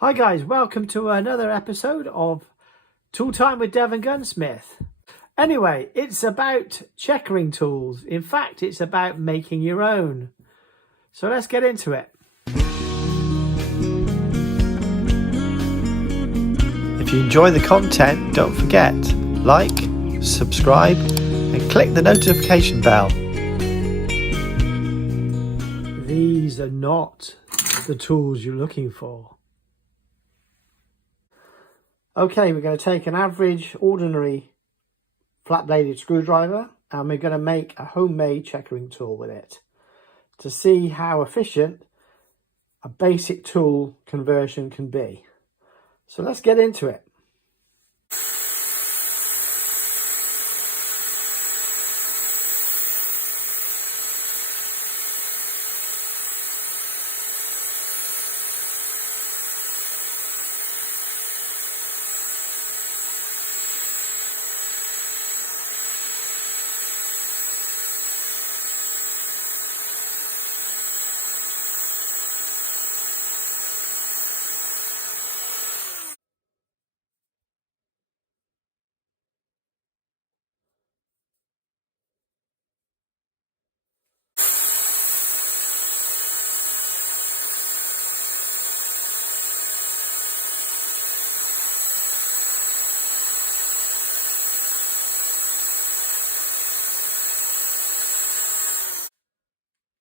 Hi guys, welcome to another episode of Tooltime with Devongunsmith. Anyway, it's about checkering tools. In fact, it's about making your own. So let's get into it. If you enjoy the content, don't forget, like, subscribe and click the notification bell. These are not the tools you're looking for. Okay, we're going to take an average, ordinary flat-bladed screwdriver and we're going to make a homemade checkering tool with it to see how efficient a basic tool conversion can be. So let's get into it.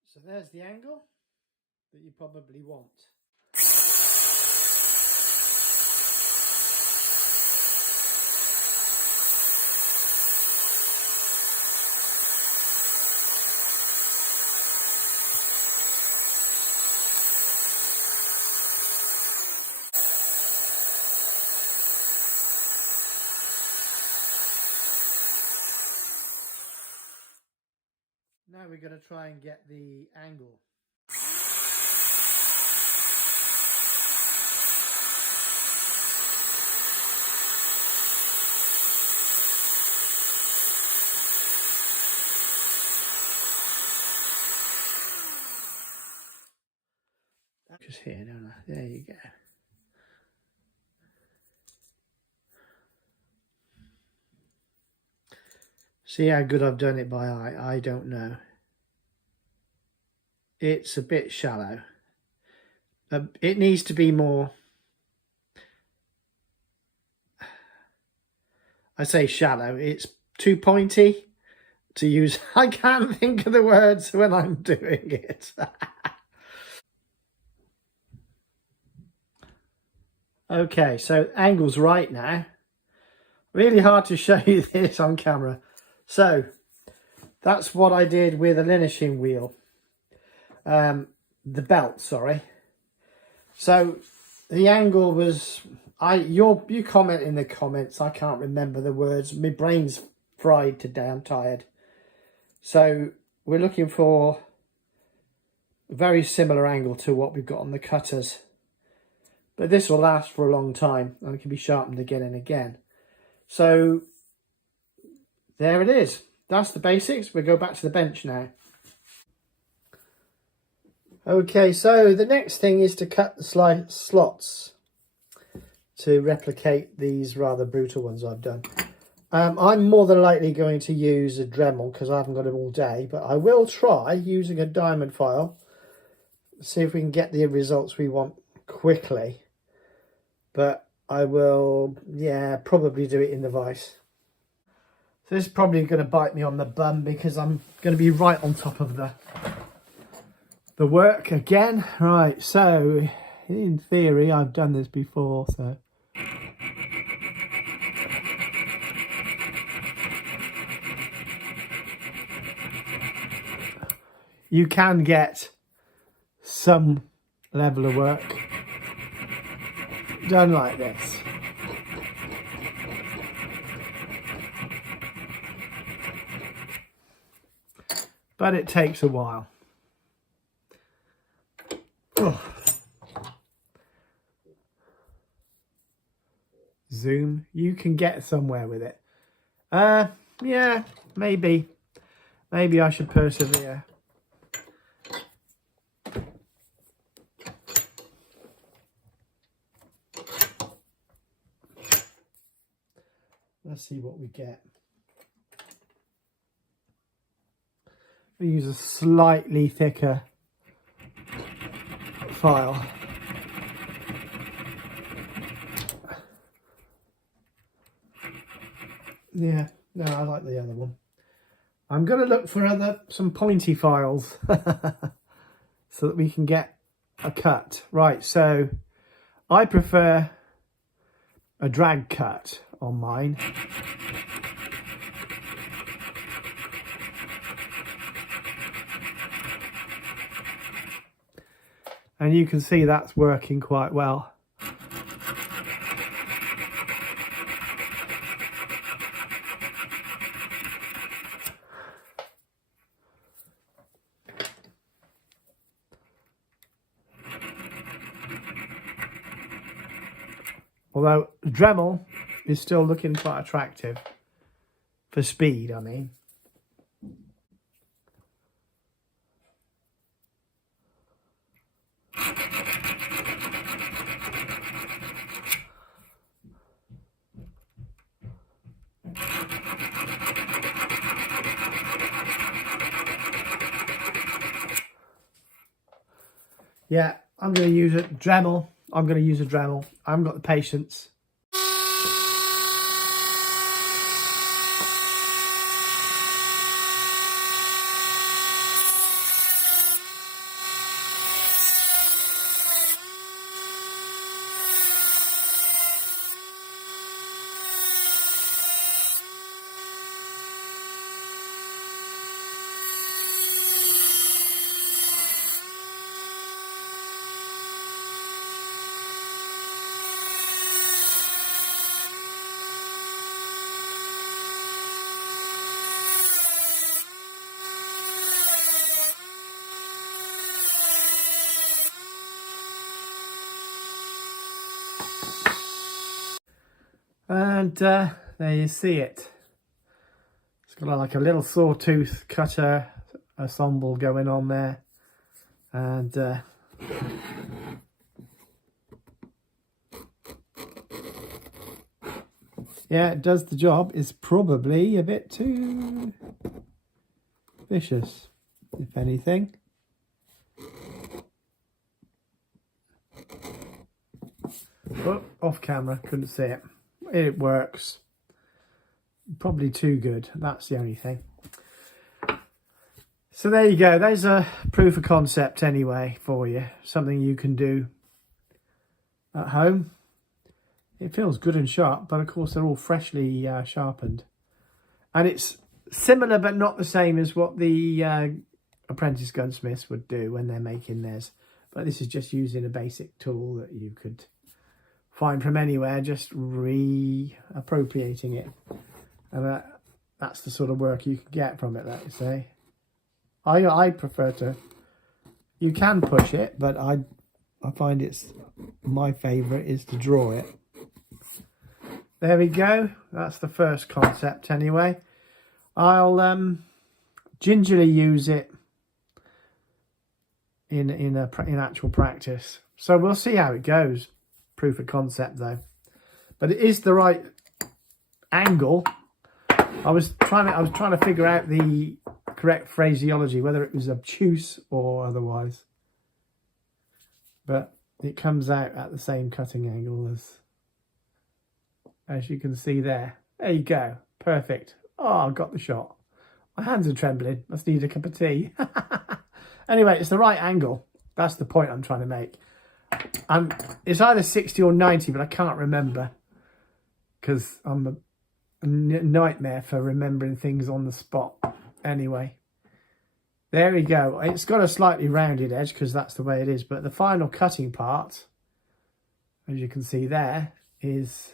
So there's the angle that you probably want. Now we're going to try and get the angle. Just here, don't I? There you go. See how good I've done it by eye? I don't know. It's a bit shallow. It needs to be more, I say shallow, it's too pointy to use. I can't think of the words when I'm doing it. Okay, so angle's right now. Really hard to show you this on camera. So that's what I did with a linishing wheel. The belt, sorry. So the angle was, you comment in the comments, I can't remember the words. My brain's fried today, I'm tired. So we're looking for a very similar angle to what we've got on the cutters. But this will last for a long time and it can be sharpened again and again. So there it is. That's the basics. We'll go back to the bench now. Okay, so the next thing is to cut the slots to replicate these rather brutal ones I've done. I'm more than likely going to use a Dremel because I haven't got them all day, but I will try using a diamond file, see if we can get the results we want quickly. But I will, yeah, probably do it in the vise. So this is probably going to bite me on the bum because I'm going to be right on top of the work again. Right, so in theory I've done this before, so you can get some level of work done like this. But it takes a while. Oh. Zoom, you can get somewhere with it. Yeah, maybe I should persevere. Let's see what we get. We use a slightly thicker file. Yeah, no, I like the other one. I'm going to look for some pointy files so that we can get a cut. Right, so I prefer a drag cut on mine. And you can see that's working quite well. Although Dremel is still looking quite attractive for speed, I mean. Yeah, I'm going to use a Dremel. I haven't got the patience. And there you see it. It's got like a little sawtooth cutter ensemble going on there. And yeah, it does the job. It's probably a bit too vicious, if anything. Oh, off camera, couldn't see it. It works. Probably too good, that's the only thing. So there you go, there's a proof of concept anyway for you. Something you can do at home. It feels good and sharp, but of course they're all freshly sharpened. And it's similar but not the same as what the apprentice gunsmiths would do when they're making theirs. But this is just using a basic tool that you could find from anywhere, just reappropriating it. And that's the sort of work you can get from it, let's say. I prefer to, you can push it, but I find it's, my favourite is to draw it. There we go, that's the first concept anyway. I'll gingerly use it in actual practice. So we'll see how it goes. Proof of concept though, but it is the right angle. I was trying to figure out the correct phraseology, whether it was obtuse or otherwise, but it comes out at the same cutting angle as you can see there. There you go, perfect. Oh, I got the shot. My hands are trembling, must need a cup of tea. Anyway, it's the right angle, that's the point I'm trying to make. And it's either 60 or 90, but I can't remember because I'm a nightmare for remembering things on the spot. Anyway, there we go. It's got a slightly rounded edge because that's the way it is, but the final cutting part, as you can see there, is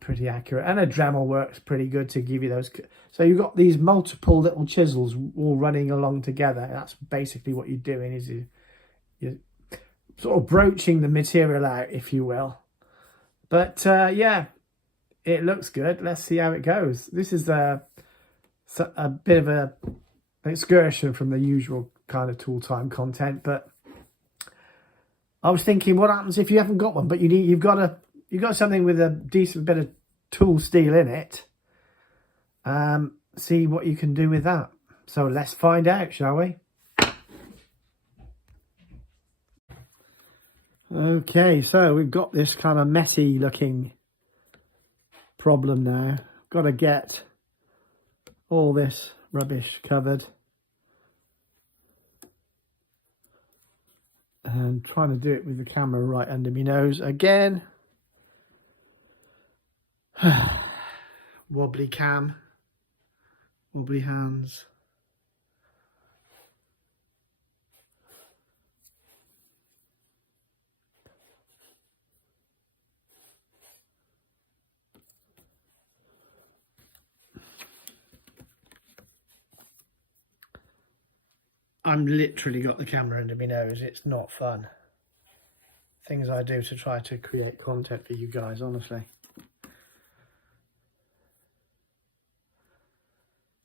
pretty accurate. And a Dremel works pretty good to give you those. So you've got these multiple little chisels all running along together. That's basically what you're doing, is you're sort of broaching the material out, if you will. But yeah, it looks good. Let's see how it goes. This is a bit of an excursion from the usual kind of tool time content, but I was thinking, what happens if you haven't got one, but you've got you've got something with a decent bit of tool steel in it, see what you can do with that. So let's find out, shall we? Okay, so we've got this kind of messy looking problem now. Got to get all this rubbish covered. And trying to do it with the camera right under my nose again. Wobbly cam, wobbly hands. I'm literally got the camera under my nose. It's not fun. Things I do to try to create content for you guys, honestly.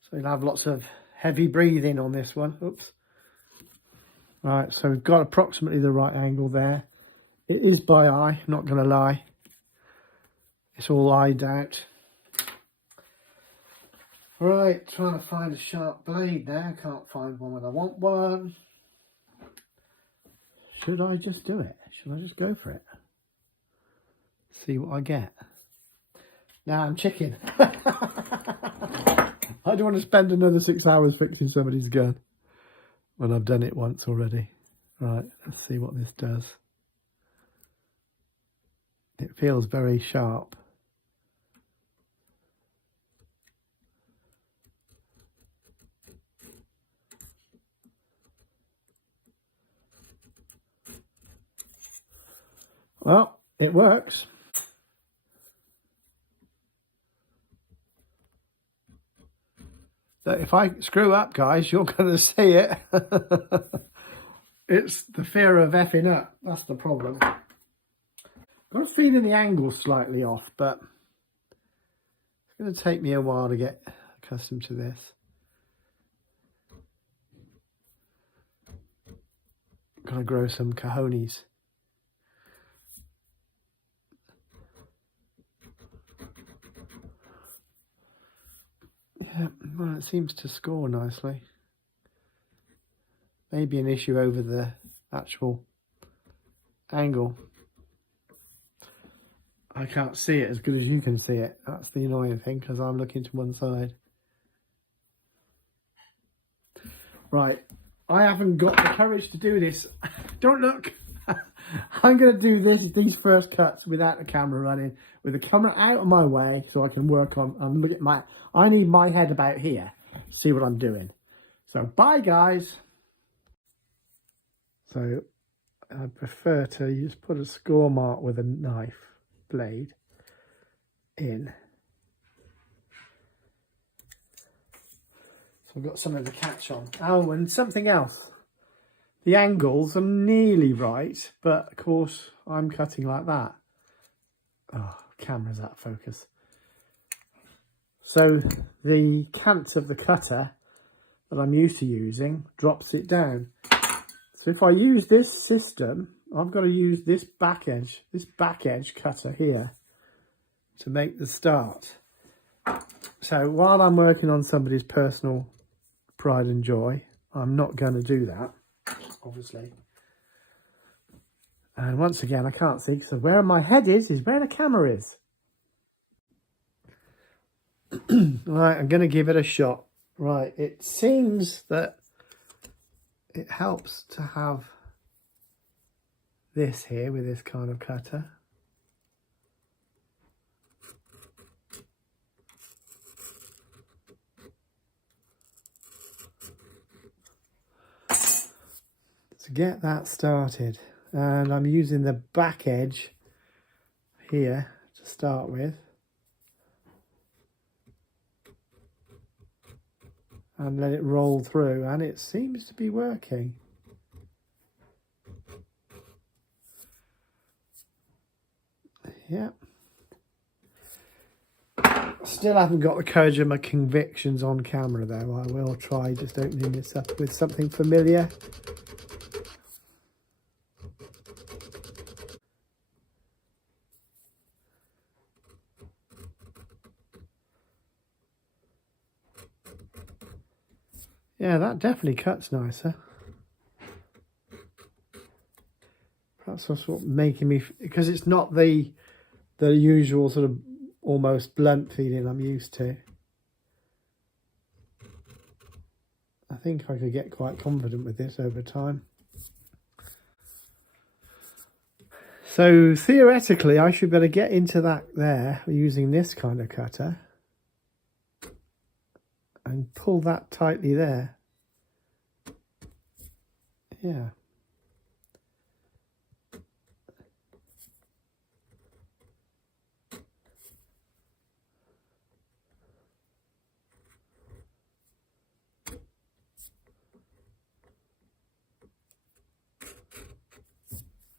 So you'll have lots of heavy breathing on this one. Oops. Right, so we've got approximately the right angle there. It is by eye, not going to lie. It's all eyed out. Right, trying to find a sharp blade there. Can't find one when I want one. Should I just do it? Should I just go for it? See what I get. Now I'm chicken. I don't want to spend another 6 hours fixing somebody's gun when I've done it once already. Right, let's see what this does. It feels very sharp. Well, it works. So if I screw up, guys, you're going to see it. It's the fear of effing up. That's the problem. I was feeling the angle slightly off, but it's going to take me a while to get accustomed to this. I'm going to grow some cojones. Yeah, well, it seems to score nicely. Maybe an issue over the actual angle. I can't see it as good as you can see it. That's the annoying thing, because I'm looking to one side. Right, I haven't got the courage to do this. Don't look. I'm going to do these first cuts without the camera running, with the camera out of my way, so I can work on look at my. I need my head about here. See what I'm doing. So bye, guys. So I prefer to just put a score mark with a knife blade in. So I've got something to catch on. Oh, and something else. The angles are nearly right, but of course I'm cutting like that. Oh, camera's out of focus. So the cant of the cutter that I'm used to using drops it down. So if I use this system, I've got to use this back edge cutter here to make the start. So while I'm working on somebody's personal pride and joy, I'm not going to do that, obviously. And once again, I can't see, because where my head is where the camera is. Right, I'm going to give it a shot. Right, it seems that it helps to have this here with this kind of cutter. To get that started, and I'm using the back edge here to start with, and let it roll through, and it seems to be working. Yep. Still haven't got the courage of my convictions on camera though. I will try just opening this up with something familiar. Yeah, that definitely cuts nicer. That's what's making me, because it's not the usual sort of almost blunt feeling I'm used to. I think I could get quite confident with this over time. So theoretically, I should better get into that there using this kind of cutter and pull that tightly there. Yeah.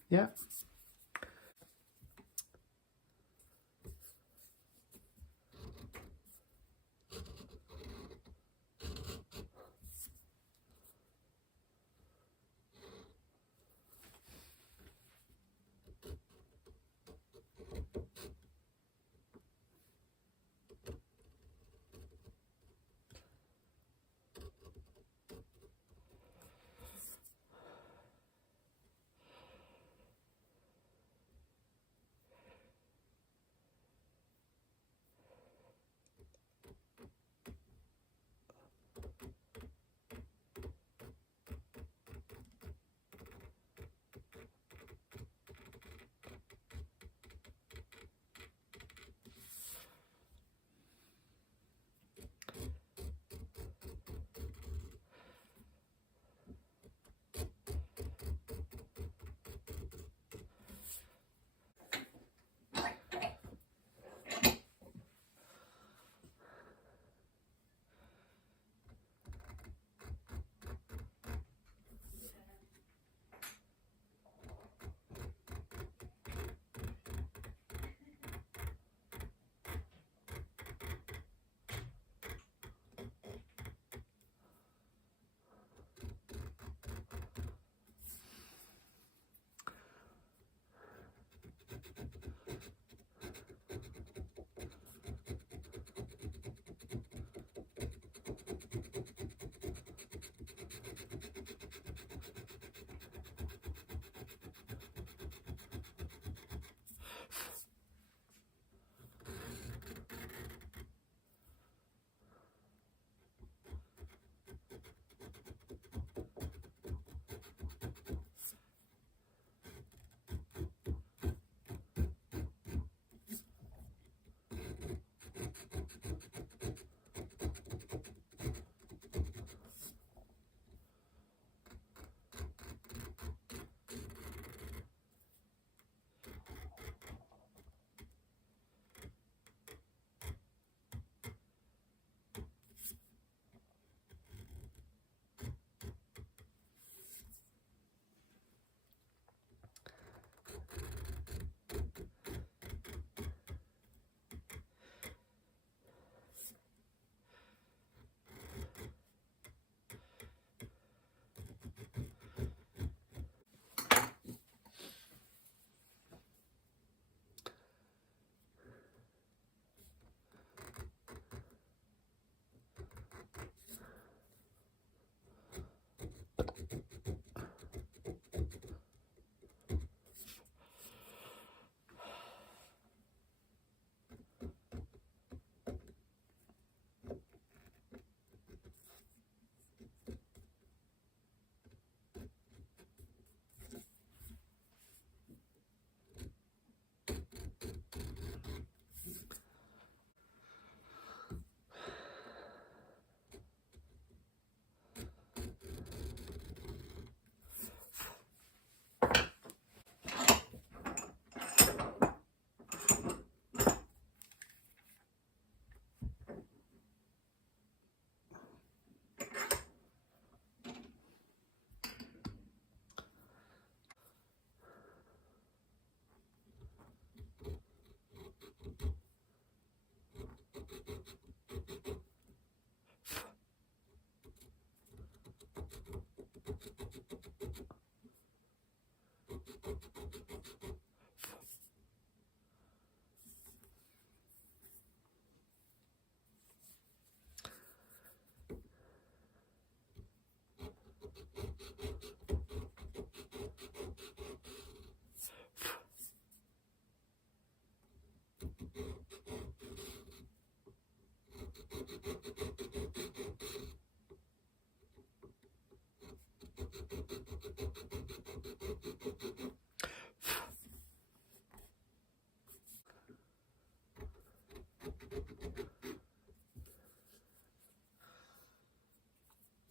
Yeah.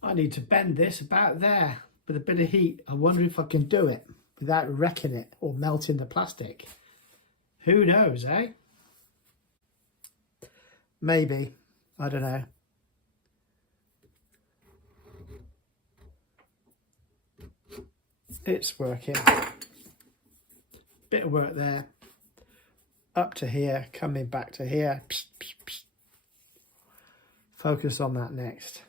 I need to bend this about there with a bit of heat. I wonder if I can do it without wrecking it or melting the plastic. Who knows, eh? Maybe. I don't know. It's working. Bit of work there. Up to here, coming back to here. Psst, psst, psst. Focus on that next.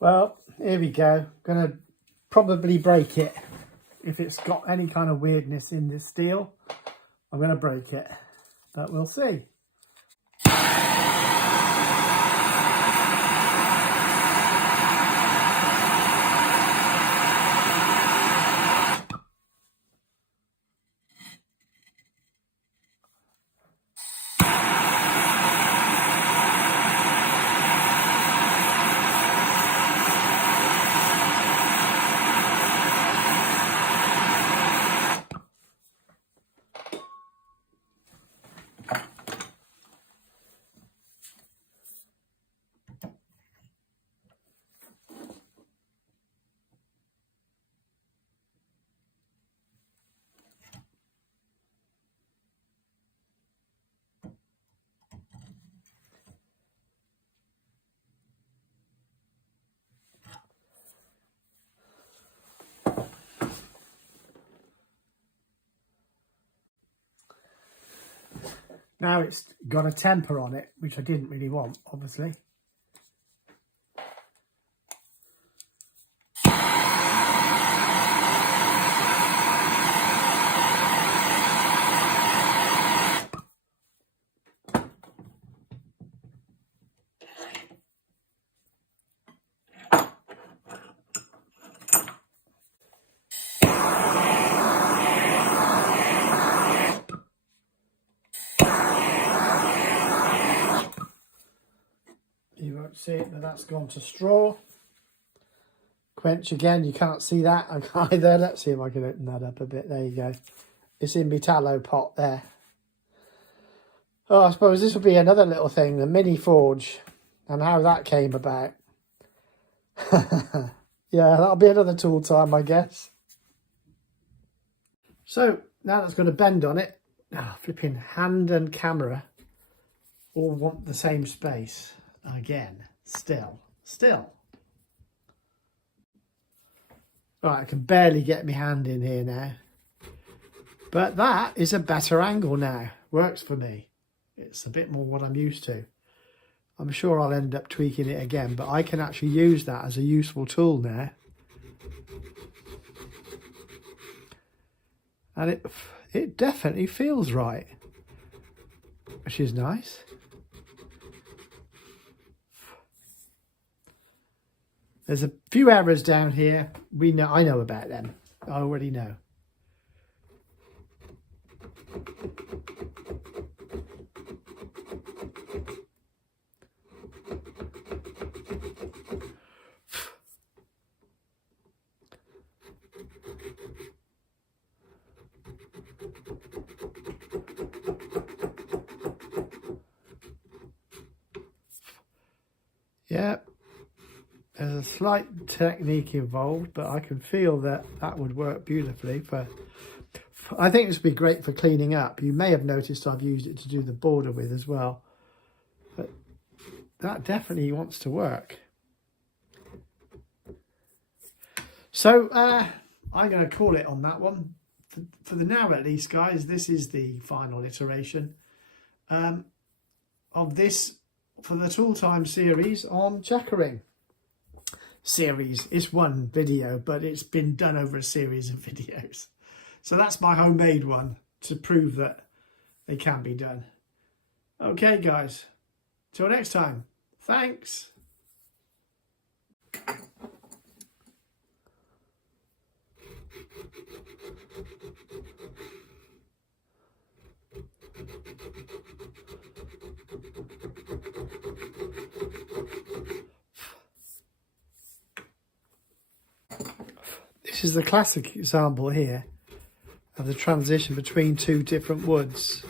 Well, here we go. Gonna probably break it. If it's got any kind of weirdness in this steel, I'm gonna break it, but we'll see. Now it's got a temper on it, which I didn't really want, obviously. You won't see it, but that's gone to straw. Quench again, you can't see that either. Let's see if I can open that up a bit. There you go. It's in my tallow pot there. Oh, I suppose this will be another little thing, the mini forge, and how that came about. Yeah, that'll be another tool time, I guess. So, now that's got a bend on it, flipping hand and camera all want the same space. Again, still. Right, I can barely get my hand in here now. But that is a better angle now. Works for me. It's a bit more what I'm used to. I'm sure I'll end up tweaking it again, but I can actually use that as a useful tool now. And it definitely feels right, which is nice. There's a few errors down here. I know about them. I already know. Yeah. There's a slight technique involved, but I can feel that would work beautifully for I think this would be great for cleaning up. You may have noticed I've used it to do the border with as well. But that definitely wants to work. So I'm going to call it on that one. For the now at least, guys, this is the final iteration of this for the Tooltime series on checkering. Series, it's one video, but it's been done over a series of videos. So that's my homemade one to prove that they can be done. Okay, guys, till next time, thanks. This is the classic example here of the transition between two different woods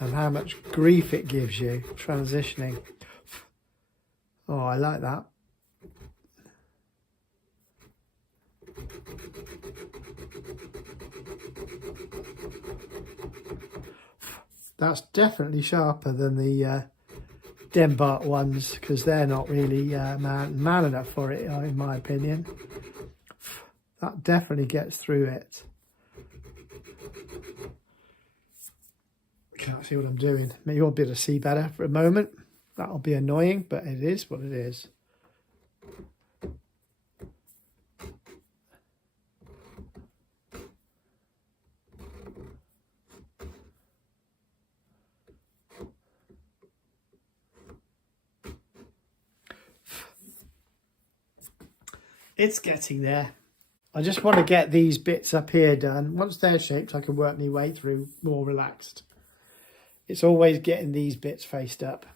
and how much grief it gives you transitioning. Oh, I like that. That's definitely sharper than the Denbart ones, because they're not really man enough for it, in my opinion. That definitely gets through it. Can't see what I'm doing. Maybe you'll be able to see better for a moment. That'll be annoying, but it is what it is. It's getting there. I just want to get these bits up here done. Once they're shaped, I can work my way through more relaxed. It's always getting these bits faced up.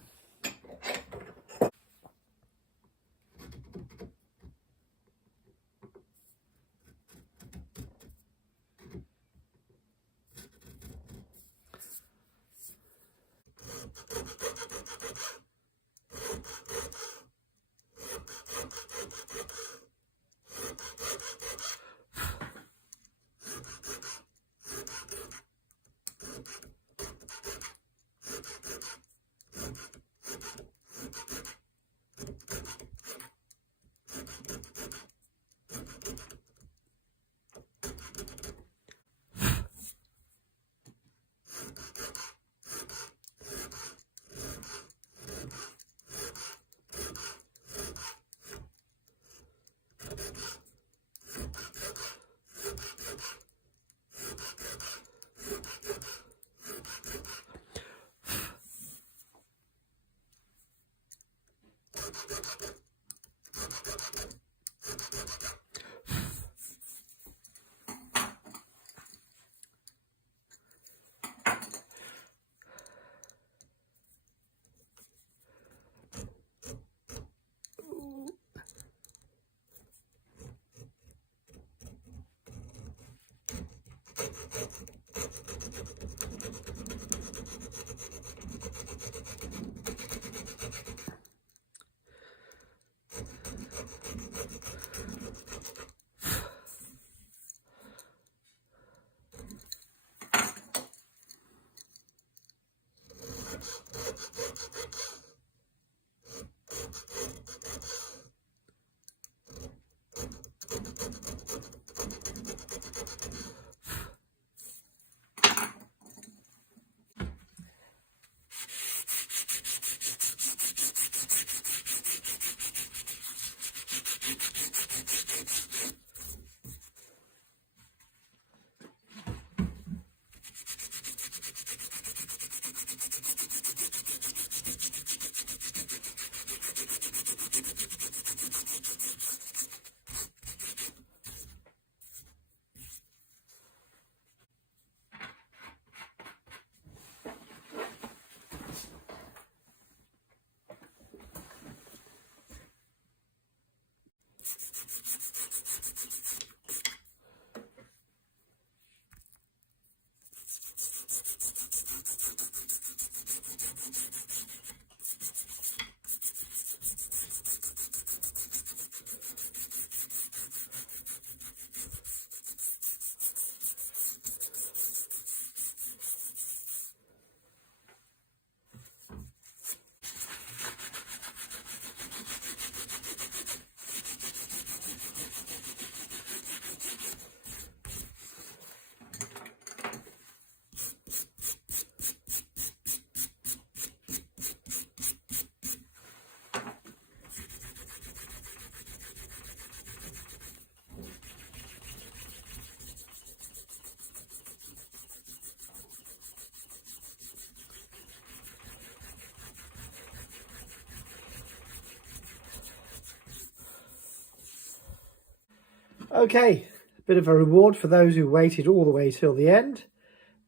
Okay, a bit of a reward for those who waited all the way till the end.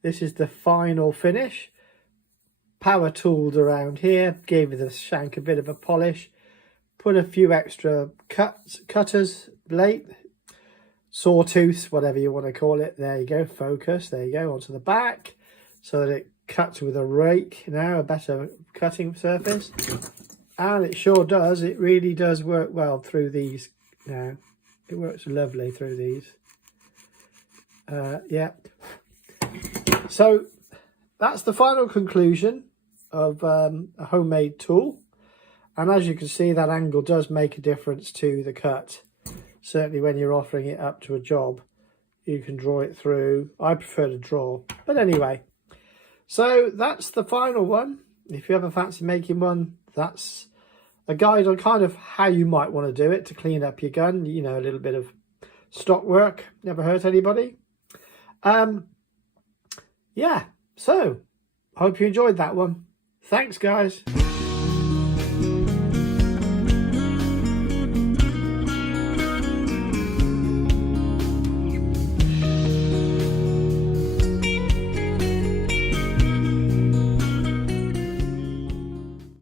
This is the final finish. Power tooled around here, gave the shank a bit of a polish, put a few extra cutters, blade, sawtooths, whatever you want to call it. There you go, focus, there you go, onto the back, so that it cuts with a rake now, a better cutting surface. And it sure does, it really does work well through these now. It works lovely through these. Yeah. So that's the final conclusion of a homemade tool. And as you can see, that angle does make a difference to the cut. Certainly when you're offering it up to a job, you can draw it through. I prefer to draw. But anyway, so that's the final one. If you ever fancy making one, that's a guide on kind of how you might want to do it to clean up your gun. You know, a little bit of stock work. Never hurt anybody. Yeah, so I hope you enjoyed that one. Thanks, guys.